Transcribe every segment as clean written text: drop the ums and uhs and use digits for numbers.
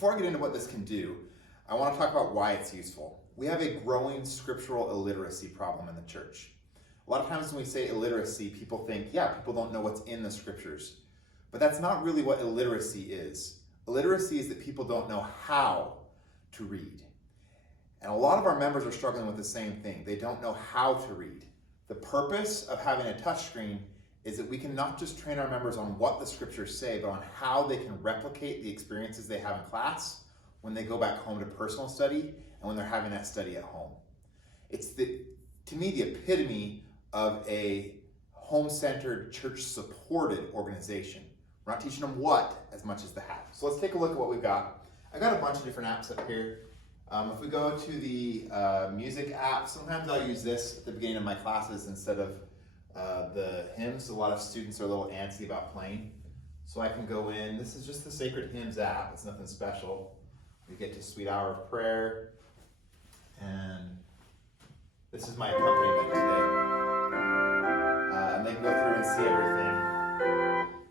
before I get into what this can do, I want to talk about why it's useful. We have a growing scriptural illiteracy problem in the church. A lot of times when we say illiteracy, people think, yeah, people don't know what's in the scriptures. But that's not really what illiteracy is. Illiteracy is that people don't know how to read. And a lot of our members are struggling with the same thing. They don't know how to read. The purpose of having a touchscreen is that we can not just train our members on what the scriptures say, but on how they can replicate the experiences they have in class when they go back home to personal study and when they're having that study at home. It's, to me, the epitome of a home-centered, church-supported organization. We're not teaching them what as much as the how. So let's take a look at what we've got. I got a bunch of different apps up here. If we go to the music app, sometimes I'll use this at the beginning of my classes instead of the hymns. A lot of students are a little antsy about playing. So I can go in. This is just the Sacred Hymns app. It's nothing special. We get to Sweet Hour of Prayer. And this is my accompaniment today. And they can go through and see everything.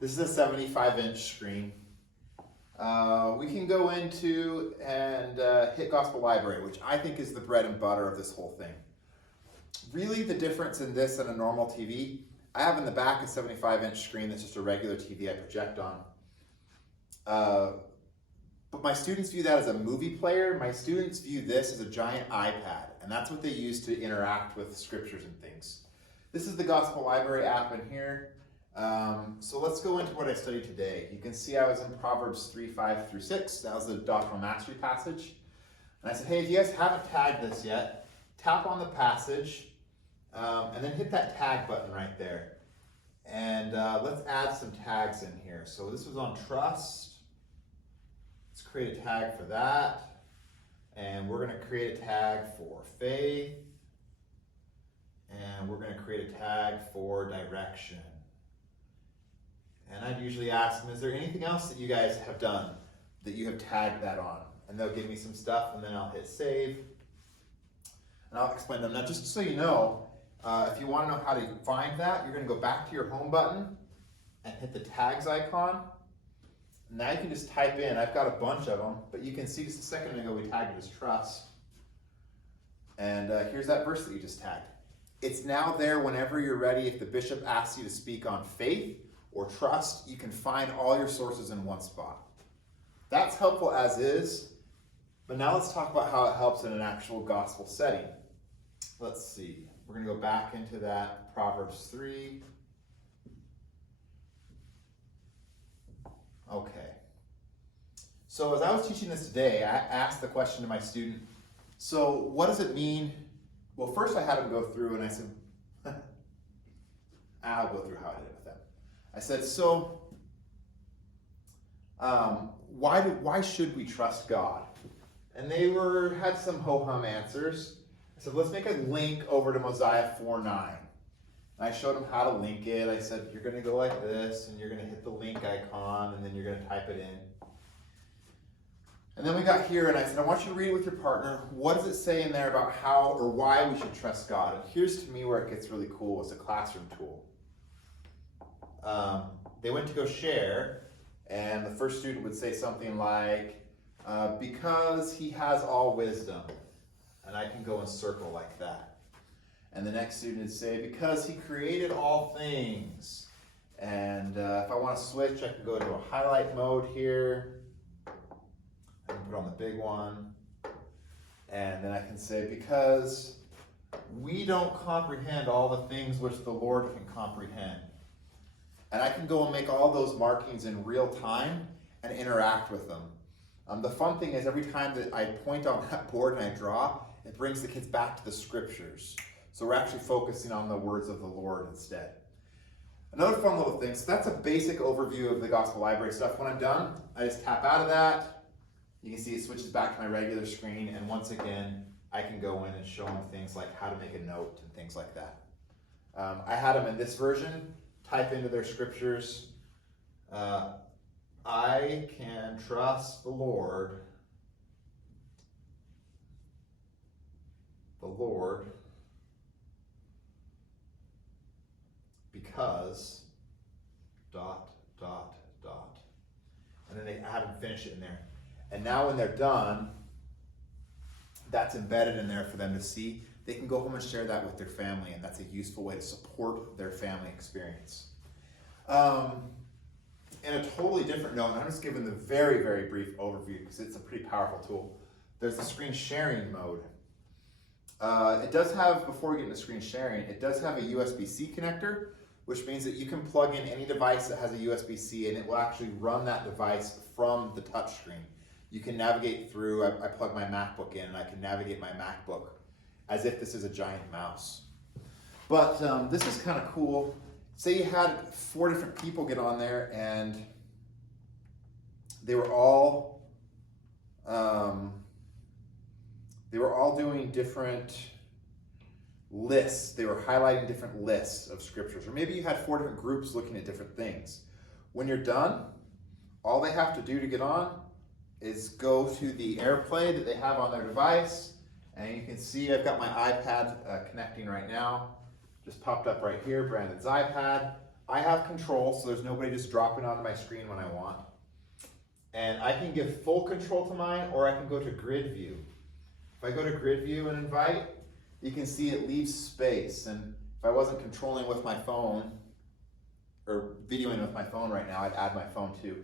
This is a 75-inch screen. We can go into and hit Gospel Library, which I think is the bread and butter of this whole thing. Really, the difference in this and a normal TV, I have in the back a 75-inch screen that's just a regular TV I project on. But my students view that as a movie player. My students view this as a giant iPad, and that's what they use to interact with scriptures and things. This is the Gospel Library app in here. So let's go into what I studied today. You can see I was in Proverbs 3:5-6. That was the doctrinal mastery passage. And I said, hey, if you guys haven't tagged this yet, tap on the passage and then hit that tag button right there. And let's add some tags in here. So this was on trust. Let's create a tag for that. And we're going to create a tag for faith. And we're going to create a tag for direction. And I'd usually ask them, is there anything else that you guys have done that you have tagged that on? And they'll give me some stuff, and then I'll hit save. And I'll explain them. Now, just so you know, if you want to know how to find that, you're going to go back to your home button and hit the tags icon. Now you can just type in, I've got a bunch of them, but you can see just a second ago we tagged it as trust. And here's that verse that you just tagged. It's now there whenever you're ready. If the bishop asks you to speak on faith or trust, you can find all your sources in one spot. That's helpful as is, but now let's talk about how it helps in an actual gospel setting. Let's see. We're going to go back into that Proverbs 3. Okay. So as I was teaching this today, I asked the question to my student, so what does it mean? Well, first I had him go through and I said, I'll go through how I did it with them. I said, so why should we trust God? And they had some ho-hum answers. I said, let's make a link over to Mosiah 4:9. And I showed them how to link it. I said, you're going to go like this, and you're going to hit the link icon, and then you're going to type it in. And then we got here, and I said, I want you to read it with your partner. What does it say in there about how or why we should trust God? And here's to me where it gets really cool. It's a classroom tool. They went to go share, and the first student would say something like, because he has all wisdom. And I can go and circle like that. And the next student would say, because he created all things. And if I want to switch, I can go to a highlight mode here. I can put on the big one. And then I can say, because we don't comprehend all the things which the Lord can comprehend. And I can go and make all those markings in real time and interact with them. The fun thing is every time that I point on that board and I draw, it brings the kids back to the scriptures. So we're actually focusing on the words of the Lord instead. Another fun little thing, so that's a basic overview of the Gospel Library stuff. When I'm done, I just tap out of that. You can see it switches back to my regular screen, and once again, I can go in and show them things like how to make a note and things like that. I had them in this version, type into their scriptures, I can trust the Lord, because ... And then they add and finish it in there. And now when they're done, that's embedded in there for them to see. They can go home and share that with their family, and that's a useful way to support their family experience. In a totally different note, and I'm just giving the very, very brief overview because it's a pretty powerful tool. There's the screen sharing mode. It does have, before we get into screen sharing, it does have a USB-C connector, which means that you can plug in any device that has a USB-C and it will actually run that device from the touch screen. You can navigate through, I plug my MacBook in and I can navigate my MacBook as if this is a giant mouse. But this is kind of cool. Say you had 4 different people get on there and they were all doing different lists. They were highlighting different lists of scriptures. Or maybe you had 4 different groups looking at different things. When you're done, all they have to do to get on is go to the AirPlay that they have on their device. And you can see I've got my iPad connecting right now. Just popped up right here, Brandon's iPad. I have control, so there's nobody just dropping onto my screen when I want. And I can give full control to mine, or I can go to grid view. If I go to grid view and invite, you can see it leaves space. And if I wasn't controlling with my phone, or videoing with my phone right now, I'd add my phone too.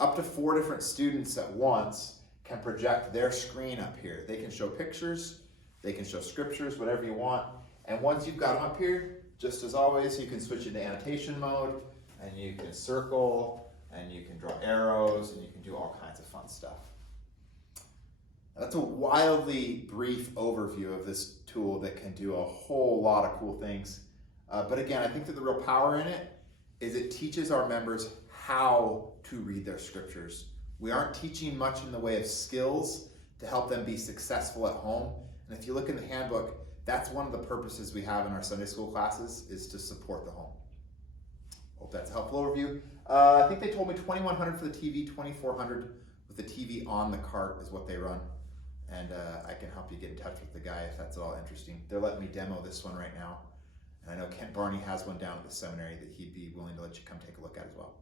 Up to 4 different students at once can project their screen up here. They can show pictures, they can show scriptures, whatever you want. And once you've got them up here, just as always, you can switch into annotation mode, and you can circle, and you can draw arrows, and you can do all kinds of fun stuff. That's a wildly brief overview of this tool that can do a whole lot of cool things. But again, I think that the real power in it is it teaches our members how to read their scriptures. We aren't teaching much in the way of skills to help them be successful at home. And if you look in the handbook, that's one of the purposes we have in our Sunday school classes, is to support the home. Hope that's a helpful overview. I think they told me $2,100 for the TV, $2,400 with the TV on the cart is what they run. And I can help you get in touch with the guy if that's at all interesting. They're letting me demo this one right now. And I know Kent Barney has one down at the seminary that he'd be willing to let you come take a look at as well.